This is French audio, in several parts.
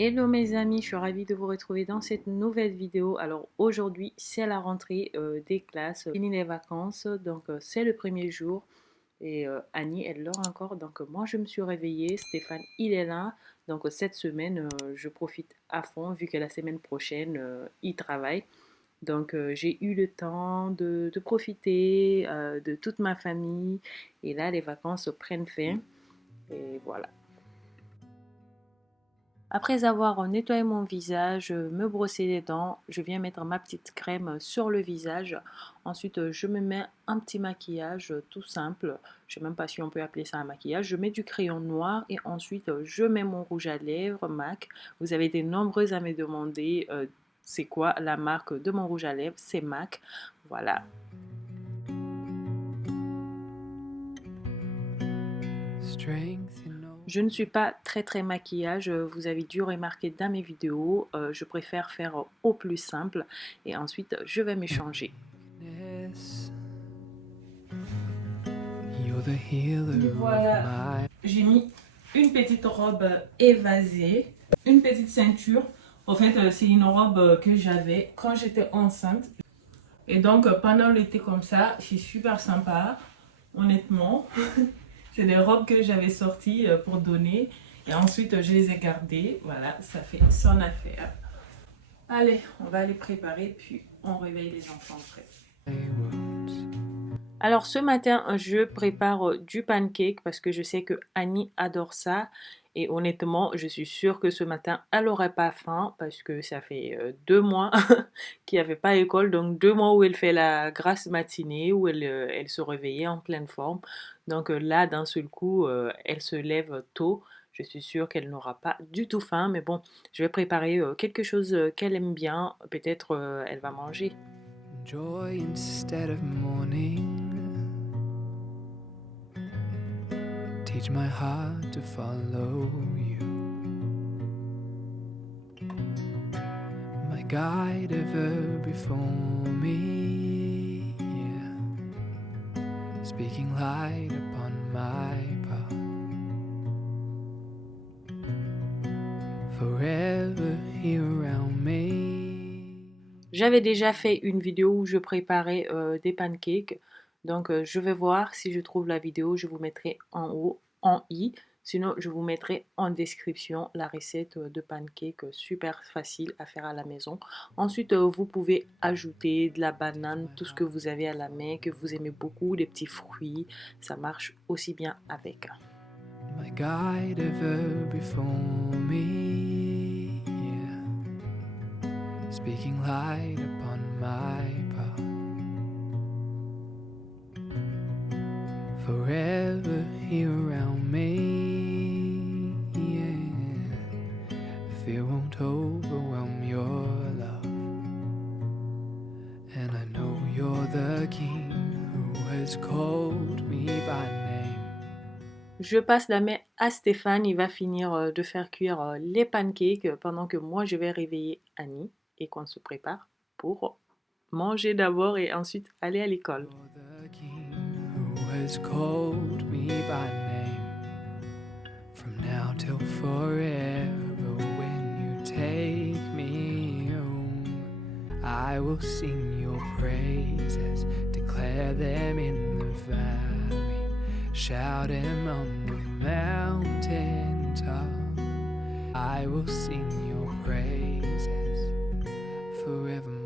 Hello mes amis, je suis ravie de vous retrouver dans cette nouvelle vidéo. Alors aujourd'hui c'est la rentrée des classes, fini les vacances, donc c'est le premier jour et Annie elle dort encore, donc moi je me suis réveillée, Stéphane il est là, donc cette semaine je profite à fond vu que la semaine prochaine il travaille. Donc j'ai eu le temps de profiter de toute ma famille et là les vacances prennent fin et voilà. Après avoir nettoyé mon visage, me brossé les dents, je viens mettre ma petite crème sur le visage. Ensuite, je me mets un petit maquillage tout simple. Je ne sais même pas si on peut appeler ça un maquillage. Je mets du crayon noir et ensuite je mets mon rouge à lèvres MAC. Vous avez été nombreuses à me demander c'est quoi la marque de mon rouge à lèvres. C'est MAC. Voilà. Je ne suis pas très maquillage, vous avez dû remarquer dans mes vidéos, je préfère faire au plus simple et ensuite je vais m'échanger. Voilà, j'ai mis une petite robe évasée, une petite ceinture. En fait, c'est une robe que j'avais quand j'étais enceinte. Et donc, pendant l'été comme ça, c'est super sympa, honnêtement. C'est des robes que j'avais sorties pour donner. Et ensuite, je les ai gardées. Voilà, ça fait son affaire. Allez, on va les préparer, puis on réveille les enfants après. Alors ce matin, je prépare du pancake parce que je sais que Annie adore ça. Et honnêtement, je suis sûre que ce matin, elle n'aurait pas faim parce que ça fait 2 mois qu'il n'y avait pas école. Donc 2 mois où elle fait la grasse matinée, où elle se réveillait en pleine forme. Donc là, d'un seul coup, elle se lève tôt. Je suis sûre qu'elle n'aura pas du tout faim. Mais bon, je vais préparer quelque chose qu'elle aime bien. Peut-être elle va manger. Joy instead of mourning. Teach my heart to follow you. My guide ever before me, yeah. Speaking light upon my path. Forever here around me. J'avais déjà fait une vidéo où je préparais des pancakes. Donc je vais voir si je trouve la vidéo, je vous mettrai en haut, en i. Sinon, je vous mettrai en description la recette de pancakes super facile à faire à la maison. Ensuite, vous pouvez ajouter de la banane, tout ce que vous avez à la main, que vous aimez beaucoup, des petits fruits. Ça marche aussi bien avec. My guide ever before me, yeah. Speaking light upon my path. Forever here around me, yeah. Fear won't overwhelm your love. And I know you're the king who has called me by name. Je passe la main à Stéphane, il va finir de faire cuire les pancakes pendant que moi je vais réveiller Annie et qu'on se prépare pour manger d'abord et ensuite aller à l'école. Has called me by name from now till forever. When you take me home, I will sing your praises, declare them in the valley, shout them on the mountain top. I will sing your praises forevermore.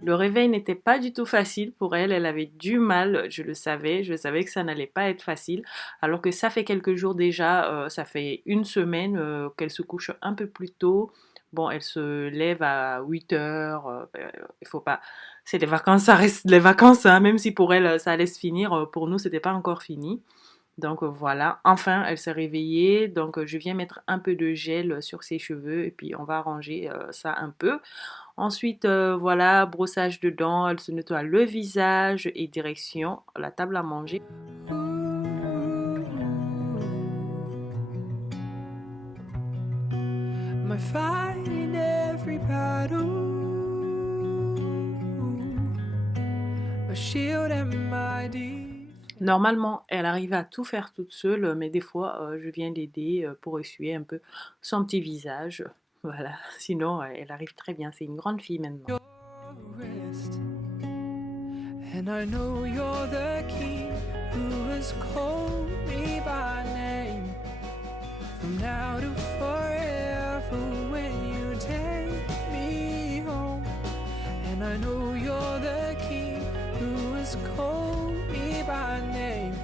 Le réveil n'était pas du tout facile pour elle, elle avait du mal, je le savais que ça n'allait pas être facile, alors que ça fait quelques jours déjà, ça fait une semaine qu'elle se couche un peu plus tôt. Bon, elle se lève à 8 heures, il faut pas... C'est les vacances, ça reste les vacances, hein, même si pour elle ça allait se finir, pour nous c'était pas encore fini. Donc voilà, enfin elle s'est réveillée, donc je viens mettre un peu de gel sur ses cheveux et puis on va arranger ça un peu. Ensuite, voilà, brossage de dents, elle se nettoie le visage et direction la table à manger. My fight in every battle, my shield and my defense. Normalement, elle arrive à tout faire toute seule, mais des fois, je viens l'aider pour essuyer un peu son petit visage. Voilà, sinon, elle arrive très bien. C'est une grande fille maintenant. And I know you're the king who has called me by name. From now to forever when you take me home. And I know you're the king who has called me by name.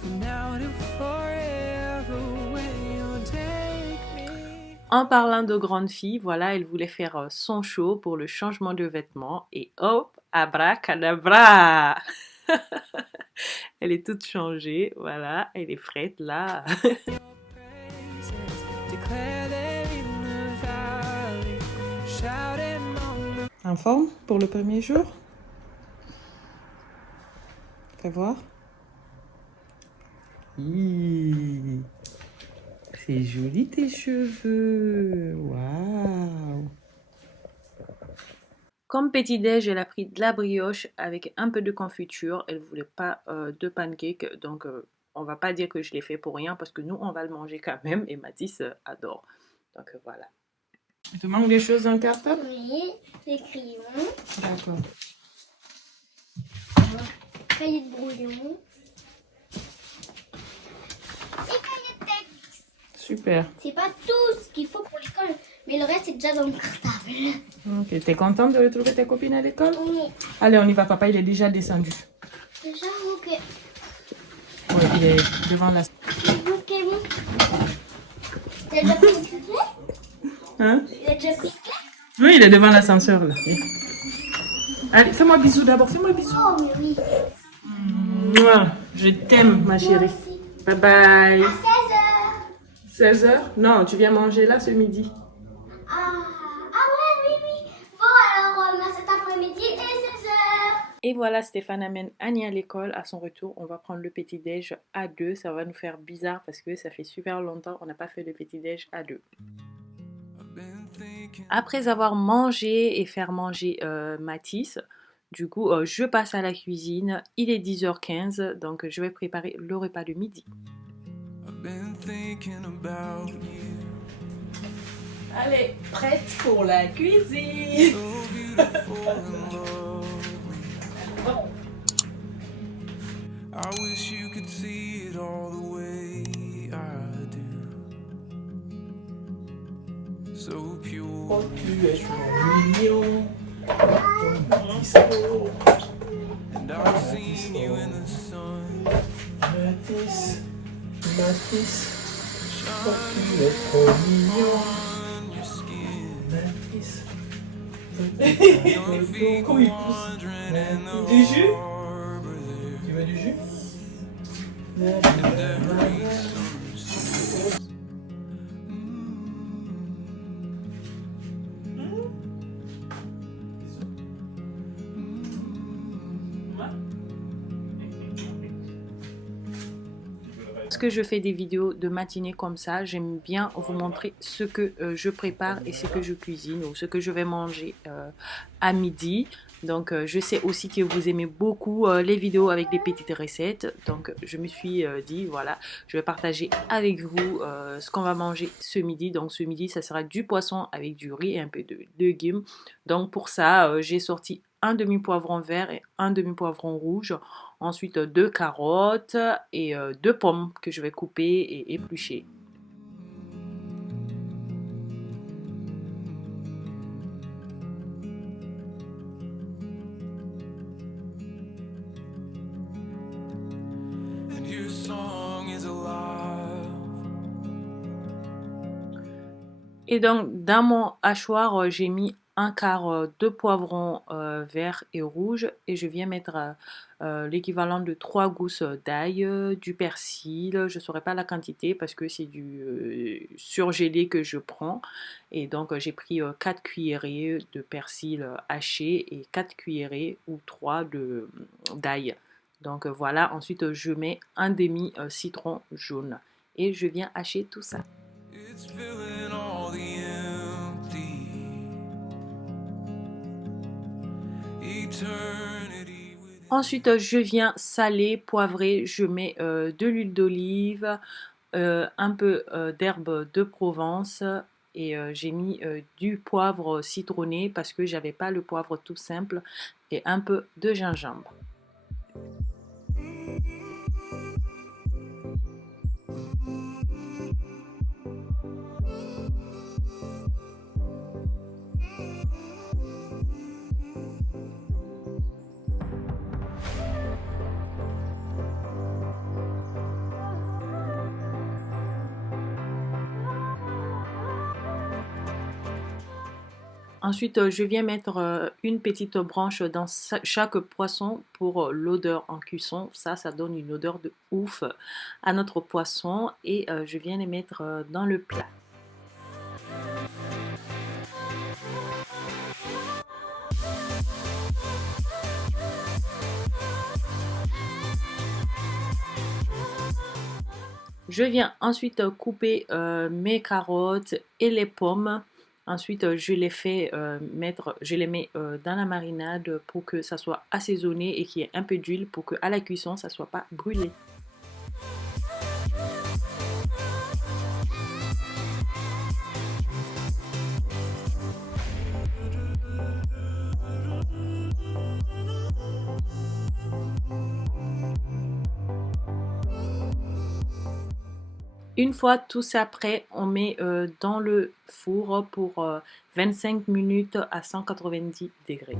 From now to forever when you take me. En parlant de grande fille, voilà, elle voulait faire son show pour le changement de vêtements et hop, abracadabra! Elle est toute changée, voilà, elle est prête là. En forme pour le premier jour? Fais voir. C'est joli tes cheveux. Waouh. Comme petit-déj, elle a pris de la brioche avec un peu de confiture. Elle ne voulait pas de pancake, donc on va pas dire que je l'ai fait pour rien parce que nous, on va le manger quand même et Mathis adore. Donc voilà. Il te manque des choses dans le cartable? Oui, des crayons. D'accord. Cahier de brouillon. Et cahier de texte. Super. C'est pas tout ce qu'il faut pour l'école, mais le reste est déjà dans le cartable. Ok, t'es contente de retrouver tes copines à l'école? Oui. Allez, on y va, papa, il est déjà descendu. Déjà, ok. Ouais, il est devant la... Ok, bon. T'as déjà pris le clé? Hein? Il a déjà pris le clé? Oui, il est devant l'ascenseur là. Allez, fais-moi bisou d'abord, fais-moi bisou. Oh, mais oui. Mouah, je t'aime, ma chérie. Aussi. Bye bye. À 16h. 16h? Non, tu viens manger là ce midi. Ah ouais, oui, oui. Bon, alors, cet après-midi et 16h. Et voilà, Stéphane amène Annie à l'école. À son retour, on va prendre le petit-déj à deux. Ça va nous faire bizarre parce que ça fait super longtemps qu'on n'a pas fait le petit-déj à deux. Après avoir mangé et faire manger Mathis, du coup, je passe à la cuisine. Il est 10h15, donc je vais préparer le repas de midi. Allez, prête pour la cuisine. I wish you could see it all the way I do. So pure. Oh, tu es mignon. And I've seen you in the sun. Mathis, Mathis. Oh, tu es trop mignon. Mathis. Comment il pousse? Du jus? Tu veux du jus? Lorsque je fais des vidéos de matinée comme ça, j'aime bien vous montrer ce que je prépare et ce que je cuisine ou ce que je vais manger à midi. Donc je sais aussi que vous aimez beaucoup les vidéos avec des petites recettes. Donc je me suis dit voilà, je vais partager avec vous ce qu'on va manger ce midi. Donc ce midi, ça sera du poisson avec du riz et un peu de légumes. Donc pour ça, j'ai sorti un demi-poivron vert et un demi-poivron rouge. Ensuite, 2 carottes et 2 pommes que je vais couper et éplucher. Et donc, dans mon hachoir, j'ai mis un quart de poivron vert et rouge et je viens mettre l'équivalent de 3 gousses d'ail, du persil, je ne saurais pas la quantité parce que c'est du surgelé que je prends et donc j'ai pris 4 cuillerées de persil haché et 4 cuillerées ou 3 d'ail. Donc voilà, ensuite je mets un demi citron jaune et je viens hacher tout ça. Ensuite, je viens saler, poivrer. Je mets de l'huile d'olive, un peu d'herbe de Provence et j'ai mis du poivre citronné parce que j'avais pas le poivre tout simple et un peu de gingembre. Ensuite, je viens mettre une petite branche dans chaque poisson pour l'odeur en cuisson. Ça donne une odeur de ouf à notre poisson et je viens les mettre dans le plat. Je viens ensuite couper mes carottes et les pommes. Ensuite, je les fais je les mets dans la marinade pour que ça soit assaisonné et qu'il y ait un peu d'huile pour qu'à la cuisson, ça ne soit pas brûlé. Une fois tout ça prêt, on met dans le four pour 25 minutes à 190 degrés.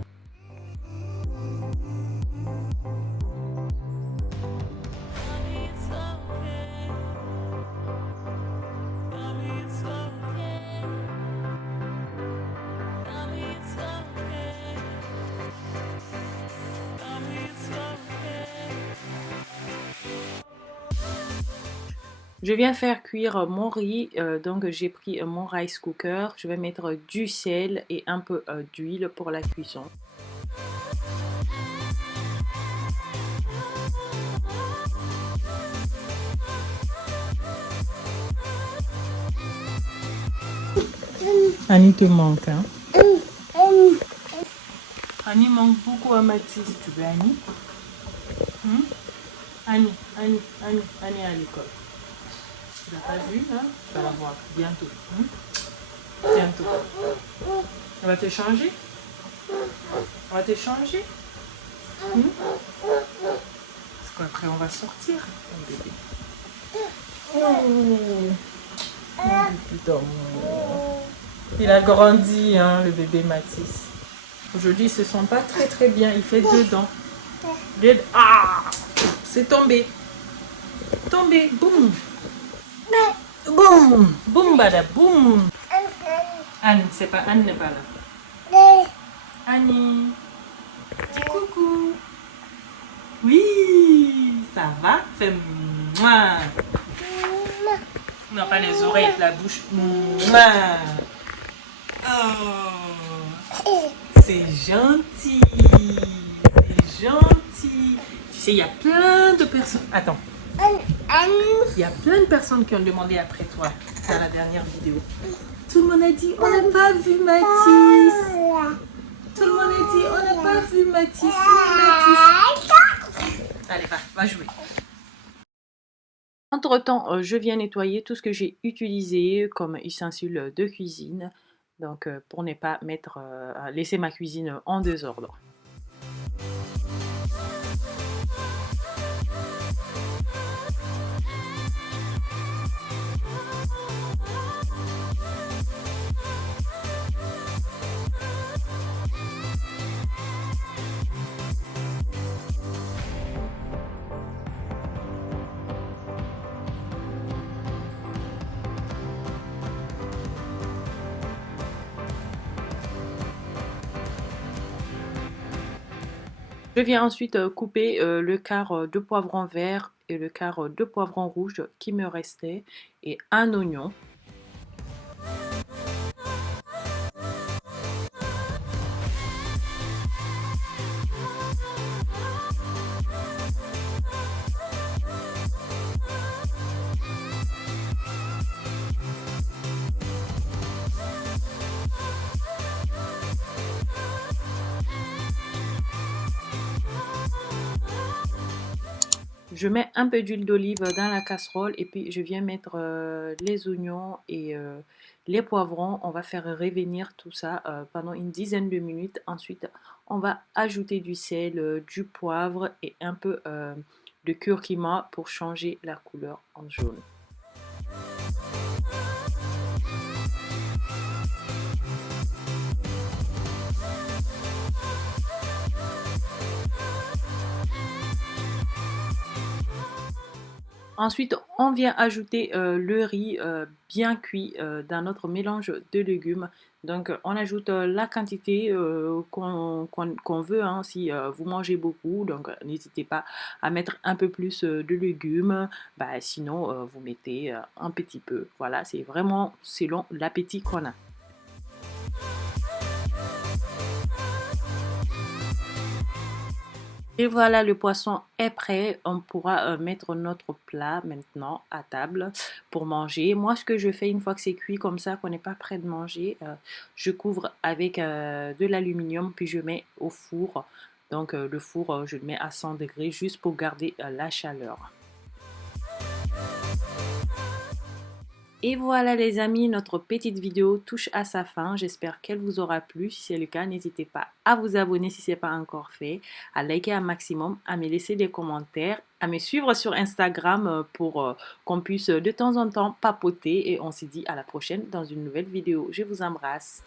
Je viens faire cuire mon riz, donc j'ai pris mon rice cooker. Je vais mettre du sel et un peu d'huile pour la cuisson. Annie te manque, hein? Annie manque beaucoup à Mathis. Tu veux Annie? Annie à l'école. Tu l'as pas vu, hein? Tu vas la voir bientôt. Bientôt. On va te changer? On va te changer? Parce qu'après on va sortir, mon bébé. Mon bébé d'amour. Il a grandi, hein, le bébé Mathis. Aujourd'hui, il se sent pas très bien. Il fait 2 dents. Ah! C'est tombé. Tombé. Boum. Boum. Boum, bada, boum. Anne, c'est pas Anne n'est pas là. Annie. Dis coucou. Oui, ça va? Fais moi. Non, pas les oreilles, la bouche. Mouah. Oh, c'est gentil. C'est gentil. Tu sais, il y a plein de personnes. Attends. Il y a plein de personnes qui ont demandé après toi, dans la dernière vidéo. Tout le monde a dit, on n'a pas vu Mathis. Tout le monde a dit, on n'a pas vu Mathis. Allez, va jouer. Entre-temps, je viens nettoyer tout ce que j'ai utilisé comme ustensiles de cuisine. Donc, pour ne pas laisser ma cuisine en désordre. Je viens ensuite couper le quart de poivron vert et le quart de poivron rouge qui me restait et un oignon. Je mets un peu d'huile d'olive dans la casserole et puis je viens mettre les oignons et les poivrons. On va faire revenir tout ça pendant une dizaine de minutes. Ensuite, on va ajouter du sel, du poivre et un peu de curcuma pour changer la couleur en jaune. Ensuite, on vient ajouter le riz bien cuit dans notre mélange de légumes. Donc, on ajoute la quantité qu'on veut, hein, si vous mangez beaucoup. Donc, n'hésitez pas à mettre un peu plus de légumes. Bah, sinon, vous mettez un petit peu. Voilà, c'est vraiment selon l'appétit qu'on a. Et voilà, le poisson est prêt. On pourra mettre notre plat maintenant à table pour manger. Moi, ce que je fais une fois que c'est cuit comme ça, qu'on n'est pas prêt de manger, je couvre avec de l'aluminium puis je mets au four. Donc le four, je le mets à 100 degrés juste pour garder la chaleur. Et voilà les amis, notre petite vidéo touche à sa fin. J'espère qu'elle vous aura plu. Si c'est le cas, n'hésitez pas à vous abonner si ce n'est pas encore fait, à liker un maximum, à me laisser des commentaires, à me suivre sur Instagram pour qu'on puisse de temps en temps papoter. Et on se dit à la prochaine dans une nouvelle vidéo. Je vous embrasse.